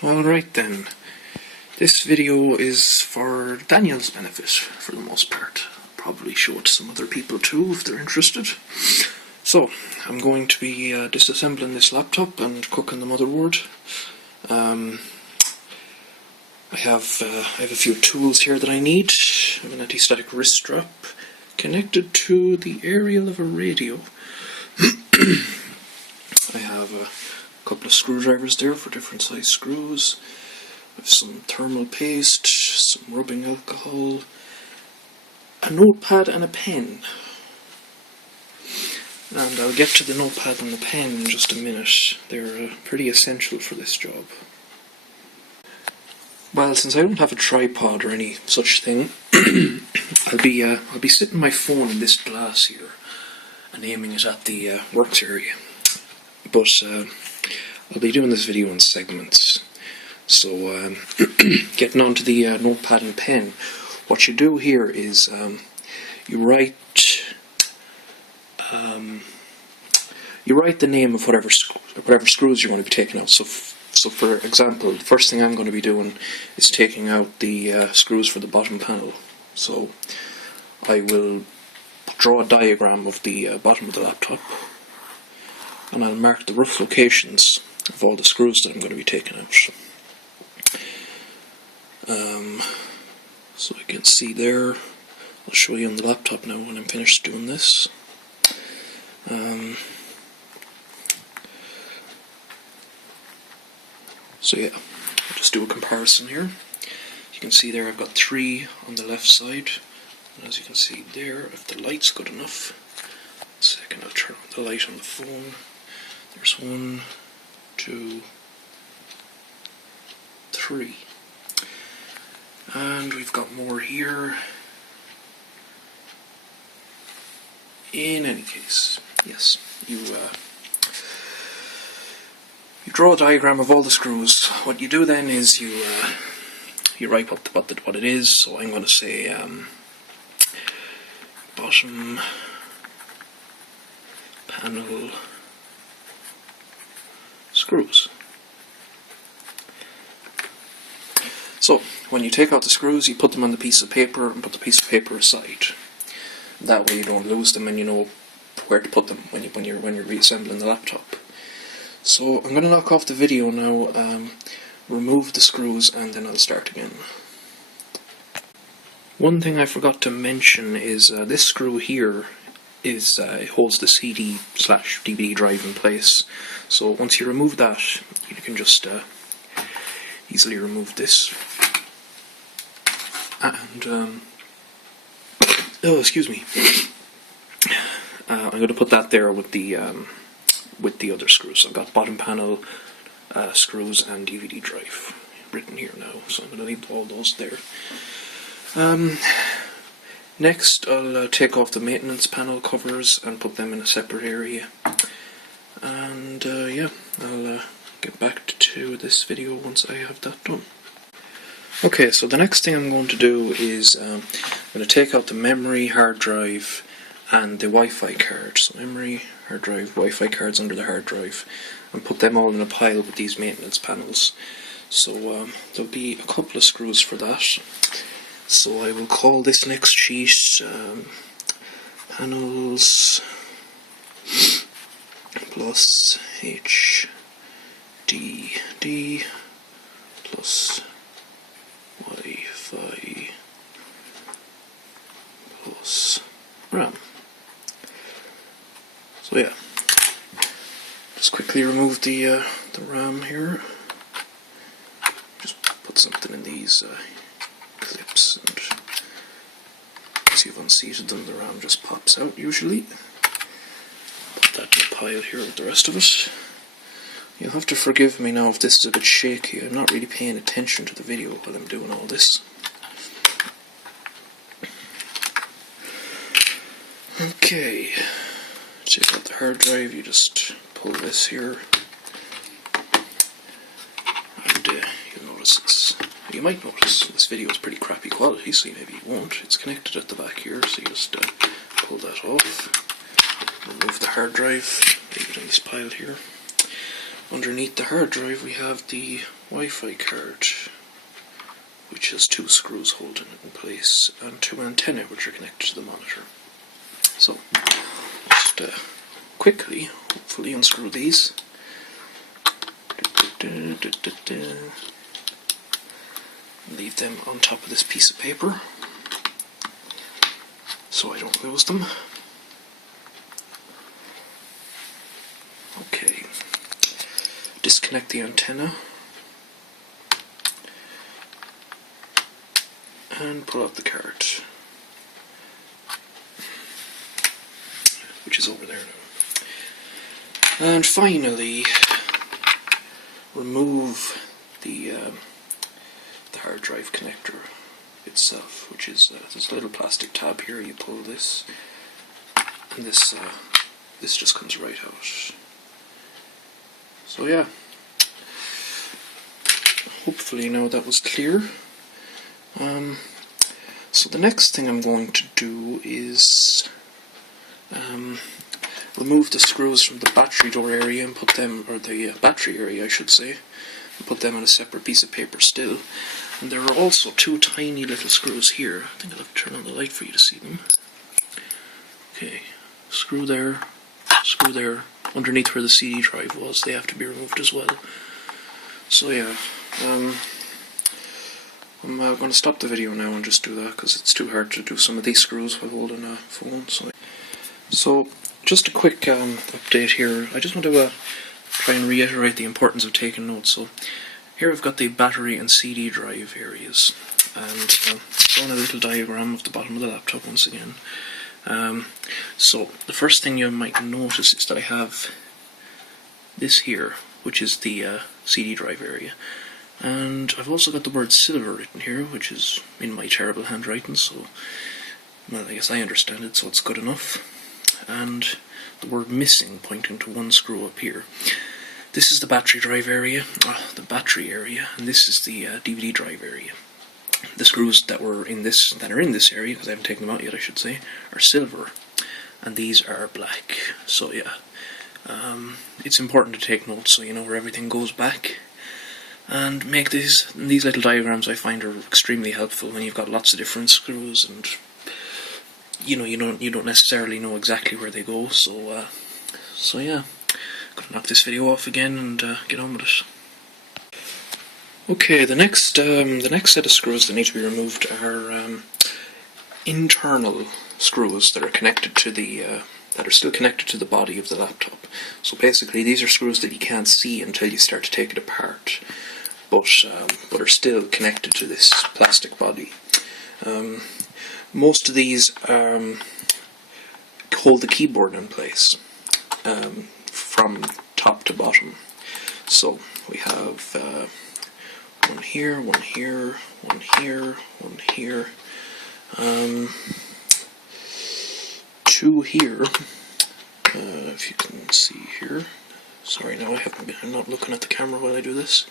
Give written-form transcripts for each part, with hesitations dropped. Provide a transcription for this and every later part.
Alright then, this video is for Daniel's benefit for the most part. I'll probably show it to some other people too if they're interested. So, I'm going to be disassembling this laptop and cooking the motherboard. I have a few tools here that I need. I have an anti-static wrist strap connected to the aerial of a radio. I have a couple of screwdrivers there for different size screws. I have some thermal paste, some rubbing alcohol, a notepad and a pen. And I'll get to the notepad and the pen in just a minute. They're pretty essential for this job. Well, since I don't have a tripod or any such thing, I'll be sitting my phone in this glass here and aiming it at the works area. But I'll be doing this video in segments. So getting onto the notepad and pen, what you do here is you write the name of whatever screws you're going to be taking out. So for example, the first thing I'm going to be doing is taking out the screws for the bottom panel. So I will draw a diagram of the bottom of the laptop, and I'll mark the rough locations of all the screws that I'm going to be taking out. So I can see there. I'll show you on the laptop now when I'm finished doing this. So yeah, I'll just do a comparison here. You can see there I've got 3 on the left side, and as you can see there, if the light's good enough, a second, I'll turn on the light on the phone. There's 1, 2, 3. And we've got more here. In any case, yes, you draw a diagram of all the screws. What you do then is you write what it is. So I'm going to say bottom panel screws. So when you take out the screws, you put them on the piece of paper and put the piece of paper aside. That way you don't lose them and you know where to put them when you're reassembling the laptop. So I'm going to knock off the video now, remove the screws, and then I'll start again. One thing I forgot to mention is this screw here holds the CD/DVD drive in place. So once you remove that, you can just easily remove this. And oh, excuse me. I'm going to put that there with the other screws. So I've got bottom panel screws and DVD drive written here now. So I'm going to leave all those there. Next, I'll take off the maintenance panel covers and put them in a separate area. And yeah, I'll get back to this video once I have that done. Okay, so the next thing I'm going to do is I'm going to take out the memory, hard drive, and the Wi-Fi card. So memory, hard drive, Wi-Fi cards under the hard drive, and put them all in a pile with these maintenance panels. So there'll be a couple of screws for that. So I will call this next sheet panels plus HDD plus Wi-Fi plus RAM. So yeah, just quickly remove the RAM here. Just put something in these clips, and once you've unseated them, the RAM just pops out usually. Put that in a pile here with the rest of it. You'll have to forgive me now if this is a bit shaky. I'm not really paying attention to the video while I'm doing all this. Okay, take out the hard drive, you just pull this here, and you'll notice you might notice this video is pretty crappy quality, so maybe you won't. It's connected at the back here, so you just pull that off, remove the hard drive, leave it in this pile here. underneath the hard drive we have the Wi-Fi card, which has 2 screws holding it in place, and 2 antennae which are connected to the monitor. So, just quickly, hopefully unscrew these. Leave them on top of this piece of paper so I don't lose them. Okay, disconnect the antenna and pull out the card, which is over there now. And finally, remove the hard drive connector itself, which is this little plastic tab here. You pull this, and this just comes right out. So yeah, hopefully now that was clear. So the next thing I'm going to do is remove the screws from the battery door area and put them, or the battery area I should say, and put them on a separate piece of paper still. And there are also 2 tiny little screws here. I think I'll have to turn on the light for you to see them. Okay, screw there, underneath where the CD drive was. They have to be removed as well. So yeah, I'm going to stop the video now and just do that, because it's too hard to do some of these screws while holding a phone. So just a quick update here. I just want to try and reiterate the importance of taking notes. So here I've got the battery and CD drive areas, and drawn a little diagram of the bottom of the laptop once again. So the first thing you might notice is that I have this here, which is the CD drive area. And I've also got the word silver written here, which is in my terrible handwriting, so, well, I guess I understand it, so it's good enough. And the word missing pointing to 1 screw up here. This is the battery drive area, and this is the DVD drive area. The screws that are in this area, because I haven't taken them out yet, I should say, are silver, and these are black. So yeah, it's important to take notes so you know where everything goes back. And make these little diagrams, I find, are extremely helpful when you've got lots of different screws, and you don't necessarily know exactly where they go. So yeah, gonna knock this video off again and get on with it. Okay, the next set of screws that need to be removed are internal screws that are connected to the that are still connected to the body of the laptop. So basically, these are screws that you can't see until you start to take it apart, but are still connected to this plastic body. Most of these hold the keyboard in place from top to bottom. So we have one here, one here, one here, one here, 2 here, if you can see here. Sorry, now I'm not looking at the camera while I do this.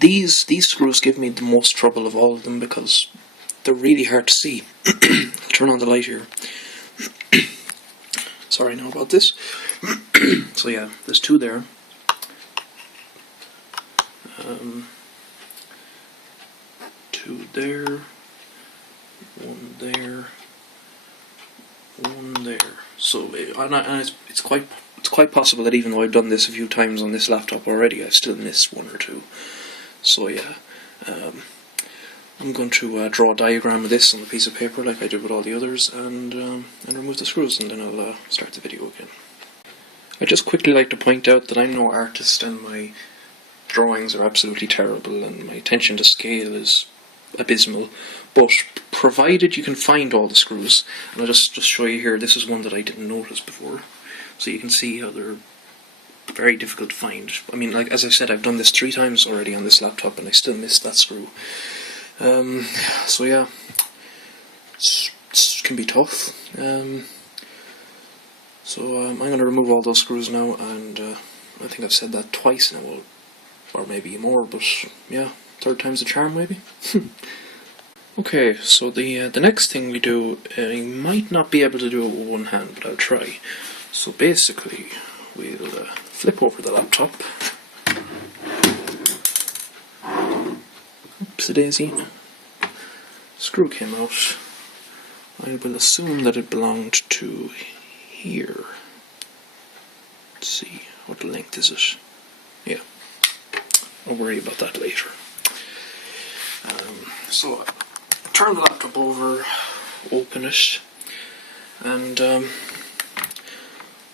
These screws give me the most trouble of all of them because they're really hard to see. I'll turn on the light here. Sorry now about this. So yeah, there's 2 there. 2 there, 1 there, 1 there. So it's quite possible that even though I've done this a few times on this laptop already, I've still missed 1 or 2. So yeah, I'm going to draw a diagram of this on a piece of paper like I did with all the others, and remove the screws, and then I'll start the video again. I'd just quickly like to point out that I'm no artist, and my drawings are absolutely terrible, and my attention to scale is abysmal, but provided you can find all the screws, and I'll just show you here. This is one that I didn't notice before, so you can see how they're very difficult to find. I mean, like, as I said, I've done this 3 times already on this laptop and I still missed that screw. So yeah, it can be tough. So I'm going to remove all those screws now, and I think I've said that twice now, or maybe more, but yeah, 3rd time's a charm maybe. Okay, so the next thing we do, you might not be able to do it with one hand, but I'll try. So basically, we'll flip over the laptop. Oopsie-daisy. Screw came out. I will assume that it belonged to here. Let's see, what length is it? Yeah, I'll worry about that later. So, turn the laptop over, open it, and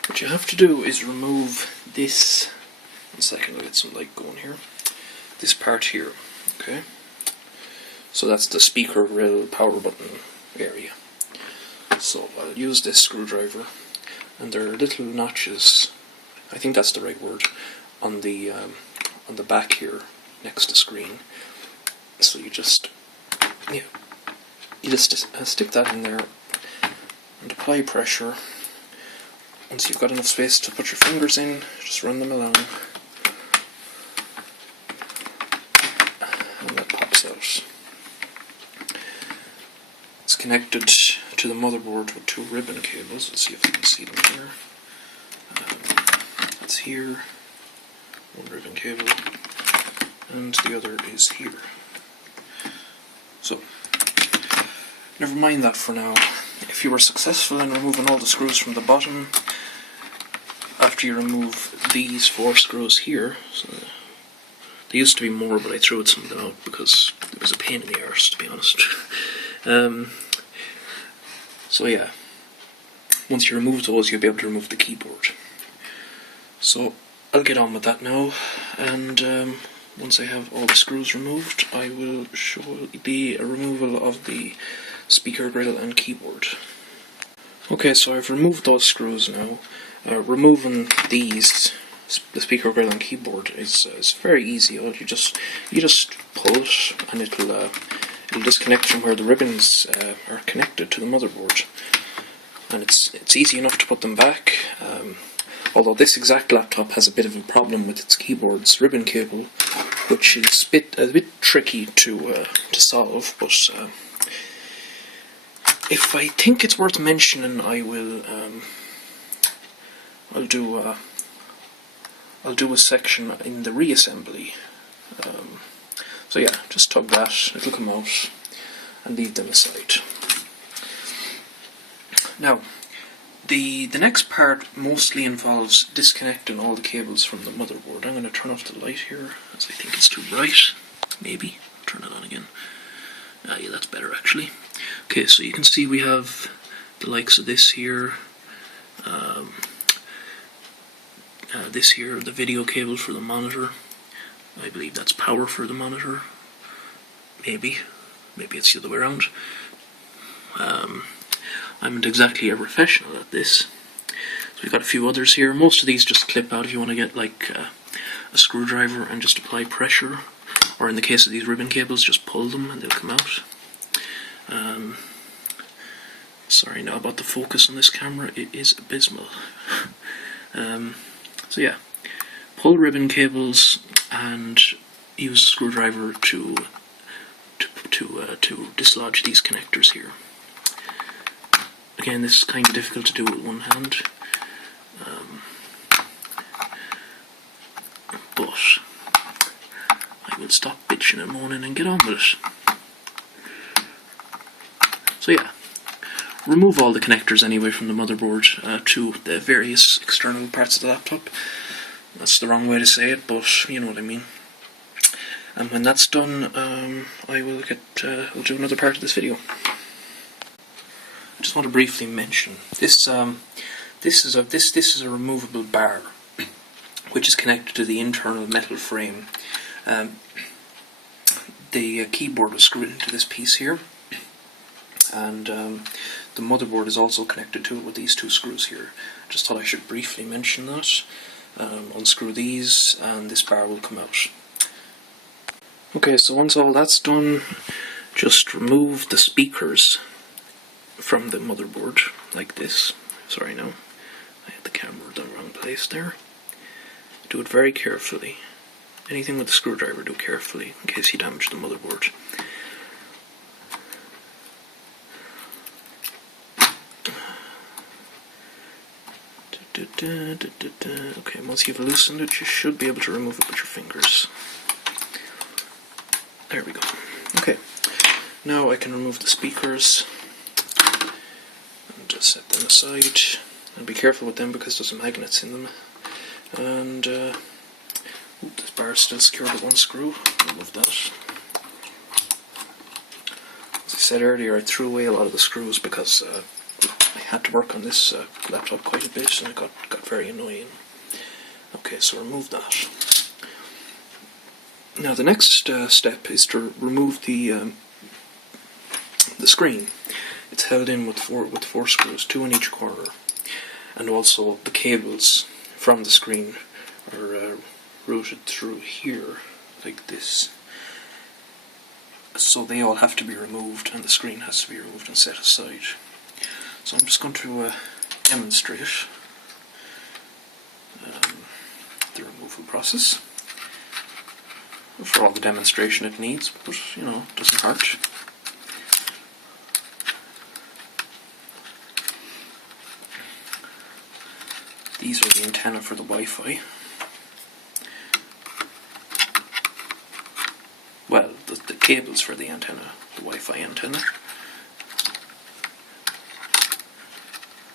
what you have to do is remove this. 1 second, I'll get some light going here. This part here, okay? So that's the speaker grill power button area. So I'll use this screwdriver, and there are little notches, I think that's the right word, on the back here next to screen. So you just stick that in there and apply pressure. Once you've got enough space to put your fingers in, just run them along, and that pops out. It's connected to the motherboard with 2 ribbon cables. Let's see if you can see them here. That's here, 1 ribbon cable, and the other is here. So, never mind that for now. If you were successful in removing all the screws from the bottom, after you remove these 4 screws here, so there used to be more, but I threw some of them out because it was a pain in the arse, to be honest. So yeah, once you remove those, you'll be able to remove the keyboard. So I'll get on with that now, and once I have all the screws removed, I will show the removal of the speaker grill and keyboard. Okay, so I've removed those screws now. Removing these, the speaker grill and keyboard, is very easy. You just pull it, and it'll disconnect from where the ribbons are connected to the motherboard, and it's easy enough to put them back. Although this exact laptop has a bit of a problem with its keyboard's ribbon cable, which is a bit tricky to solve. But if I think it's worth mentioning, I will. I'll do a section in the reassembly. So yeah, just tug that, it'll come out, and leave them aside. Now, the next part mostly involves disconnecting all the cables from the motherboard. I'm going to turn off the light here, as I think it's too bright. Maybe. Turn it on again. Yeah, that's better actually. Okay, so you can see we have the likes of this here. This here, the video cable for the monitor. I believe that's power for the monitor. Maybe it's the other way around. I'm not exactly a professional at this. So we've got a few others here. Most of these just clip out if you want to get like a screwdriver and just apply pressure. Or in the case of these ribbon cables, just pull them and they'll come out. Sorry now about the focus on this camera, it is abysmal. So yeah, pull ribbon cables and use a screwdriver to dislodge these connectors here. Again, this is kind of difficult to do with one hand, but I will stop bitching and moaning and get on with it. So yeah, remove all the connectors anyway from the motherboard to the various external parts of the laptop. That's the wrong way to say it, but you know what I mean. And when that's done, I will I'll do another part of this video. I just want to briefly mention this. This is a removable bar, which is connected to the internal metal frame. The keyboard is screwed into this piece here, and the motherboard is also connected to it with these 2 screws here. Just thought I should briefly mention that. Unscrew these, and this bar will come out. Okay, so once all that's done, just remove the speakers from the motherboard, like this. Sorry, no, I had the camera in the wrong place there. Do it very carefully. Anything with a screwdriver, do carefully, in case you damage the motherboard. Okay, once you've loosened it, you should be able to remove it with your fingers. There we go. Okay, now I can remove the speakers and just set them aside. And be careful with them because there's magnets in them. And this bar is still secured with one screw. Remove that. As I said earlier, I threw away a lot of the screws because I had to work on this laptop quite a bit and it got very annoying. Okay, so remove that. Now the next step is to remove the screen. It's held in with four screws, 2 on each corner, and also the cables from the screen are routed through here like this. So they all have to be removed, and the screen has to be removed and set aside. So I'm just going to demonstrate the removal process. For all the demonstration it needs, but you know, it doesn't hurt. These are the antenna for the Wi-Fi. Well, the cables for the antenna, the Wi-Fi antenna.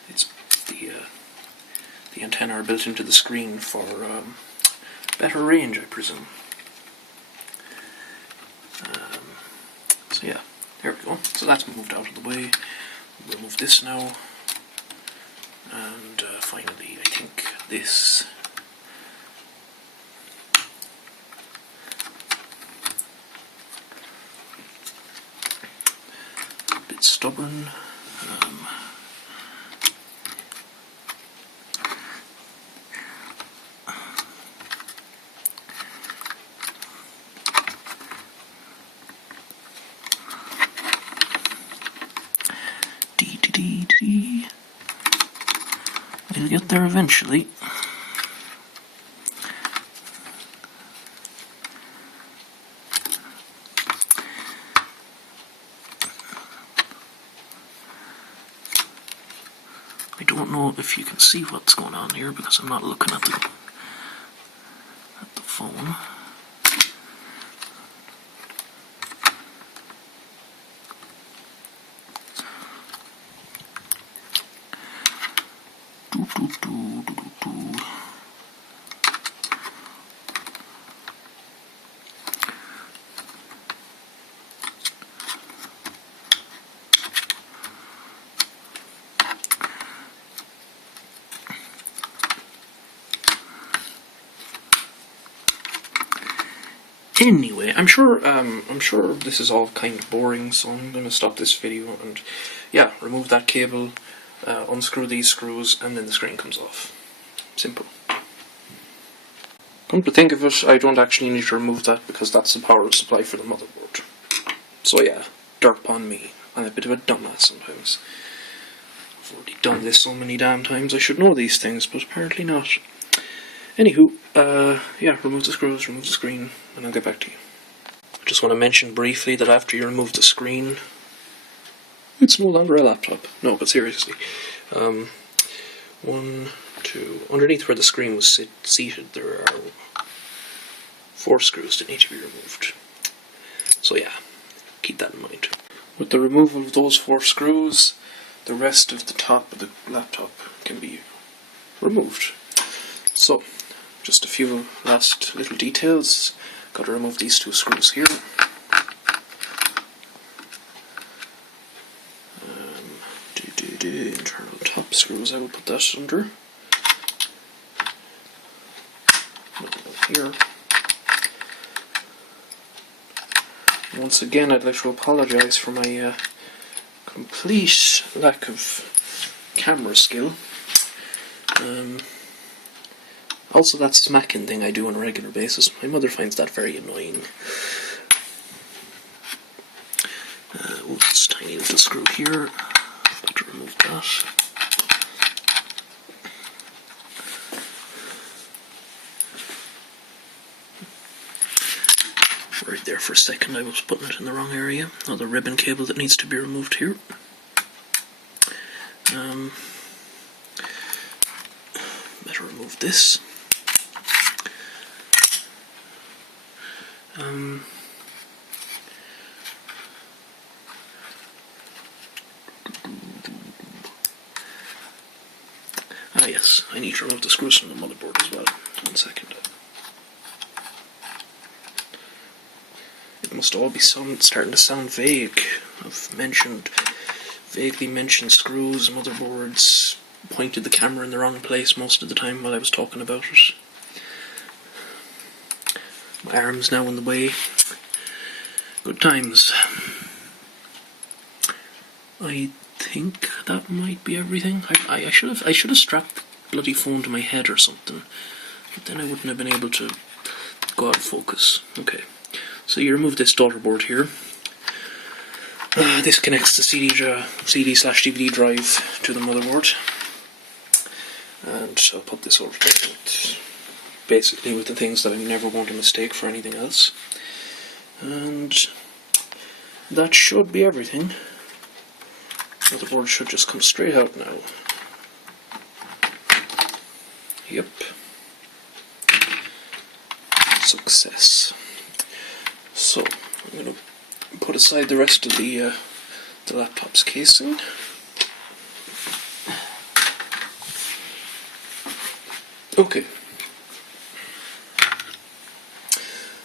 It's the antenna are built into the screen for better range, I presume. So yeah, there we go. So that's moved out of the way. We'll remove this now. And finally, I think this. A bit stubborn. We'll get there eventually. I don't know if you can see what's going on here because I'm not looking at the phone. Anyway, I'm sure this is all kind of boring, so I'm going to stop this video and, yeah, remove that cable, unscrew these screws, and then the screen comes off. Simple. Come to think of it, I don't actually need to remove that because that's the power supply for the motherboard. So yeah, derp on me. I'm a bit of a dumbass sometimes. I've already done this so many damn times, I should know these things, but apparently not. Anywho, yeah, remove the screws, remove the screen, and I'll get back to you. I just want to mention briefly that after you remove the screen, it's no longer a laptop. No, but seriously. 1, 2, underneath where the screen was seated, there are 4 screws that need to be removed. So yeah, keep that in mind. With the removal of those 4 screws, the rest of the top of the laptop can be removed. So, just a few last little details. Got to remove these 2 screws here. Internal top screws, I will put that under. Here. Once again, I'd like to apologise for my complete lack of camera skill. Also, that smacking thing I do on a regular basis, my mother finds that very annoying. This tiny little screw here, I've got to remove that. Right there for a second, I was putting it in the wrong area. Another ribbon cable that needs to be removed here. this. Ah yes, I need to remove the screws from the motherboard as well. 1 second. It must all be starting to sound vague. I've vaguely mentioned screws, motherboards, pointed the camera in the wrong place most of the time while I was talking about it. My arm's now in the way. Good times. I think that might be everything. I should have strapped the bloody phone to my head or something, but then I wouldn't have been able to go out of focus. Okay, so you remove this daughter board here. This connects the CD/DVD drive to the motherboard, and I'll put this over there basically with the things that I'm never going to mistake for anything else. And that should be everything. The motherboard should just come straight out now. Yep. Success. So, I'm going to put aside the rest of the laptop's casing. Okay.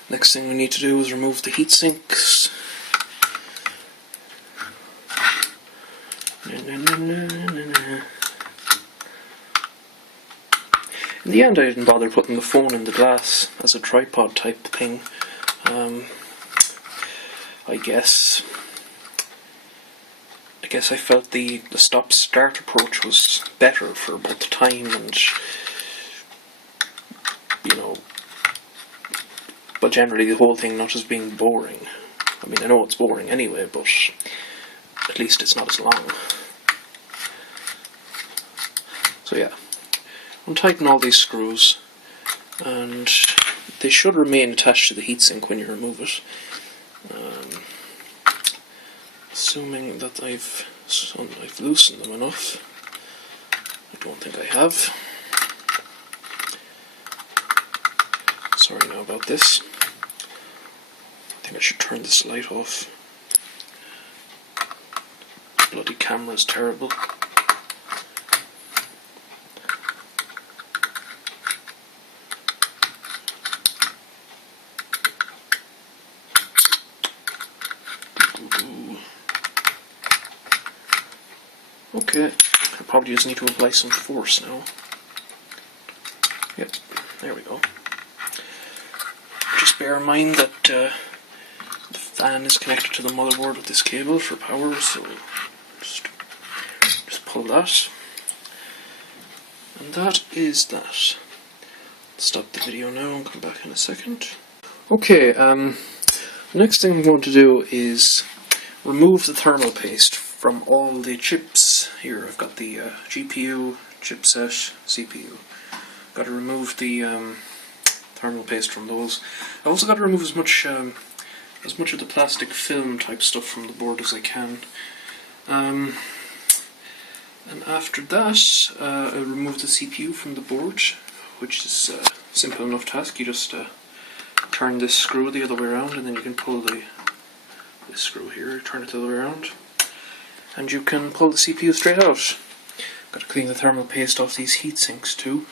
Next thing we need to do is remove the heat sinks. In the end I didn't bother putting the phone in the glass as a tripod type thing. I guess I felt the stop-start approach was better for both time and, you know, but generally the whole thing not as being boring. I mean, I know it's boring anyway, but at least it's not as long. So yeah, untighten all these screws, and they should remain attached to the heatsink when you remove it. Assuming that I've loosened them enough. I don't think I have. Sorry now about this. I think I should turn this light off. Bloody camera's terrible. Okay, I probably just need to apply some force now. Yep, there we go. Just bear in mind that the fan is connected to the motherboard with this cable for power, so just pull that. And that is that. Stop the video now and come back in a second. Okay, next thing I'm going to do is remove the thermal paste from all the chips. Here I've got the GPU, chipset, CPU. Got to remove the thermal paste from those. I also got to remove as much of the plastic film type stuff from the board as I can. And after that, I remove the CPU from the board, which is a simple enough task. You just turn this screw the other way around, and then you can pull this screw here, turn it the other way around, and you can pull the CPU straight out. Got to clean the thermal paste off these heat sinks too.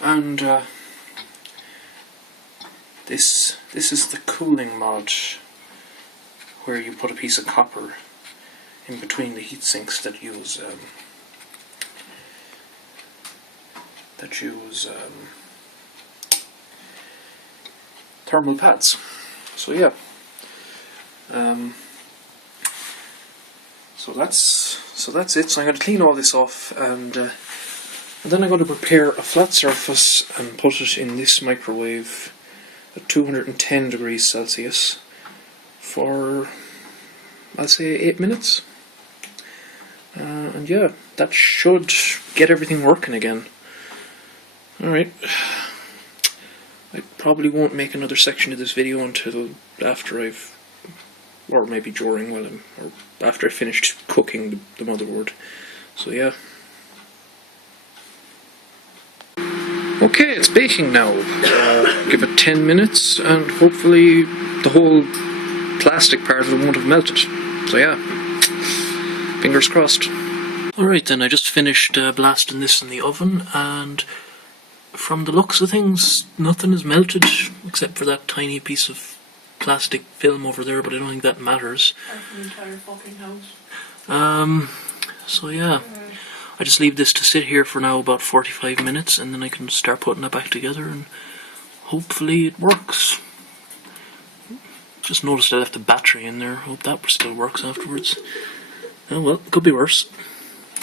And this is the cooling mod, where you put a piece of copper in between the heat sinks that use thermal pads. So yeah, so that's it. So I'm going to clean all this off, and then I'm going to prepare a flat surface and put it in this microwave at 210 degrees Celsius for, I'll say, 8 minutes. And yeah, that should get everything working again. Alright. I probably won't make another section of this video until after or maybe during, or after I finished cooking the motherboard. So yeah. Okay, it's baking now. Give it 10 minutes and hopefully the whole plastic part of it won't have melted. So yeah, fingers crossed. Alright then, I just finished blasting this in the oven, and from the looks of things, nothing is melted except for that tiny piece of plastic film over there, but I don't think that matters. That's the entire fucking house. So yeah, I just leave this to sit here for now about 45 minutes, and then I can start putting it back together, and hopefully it works. Just noticed I left the battery in there. Hope that still works afterwards. Oh well, could be worse.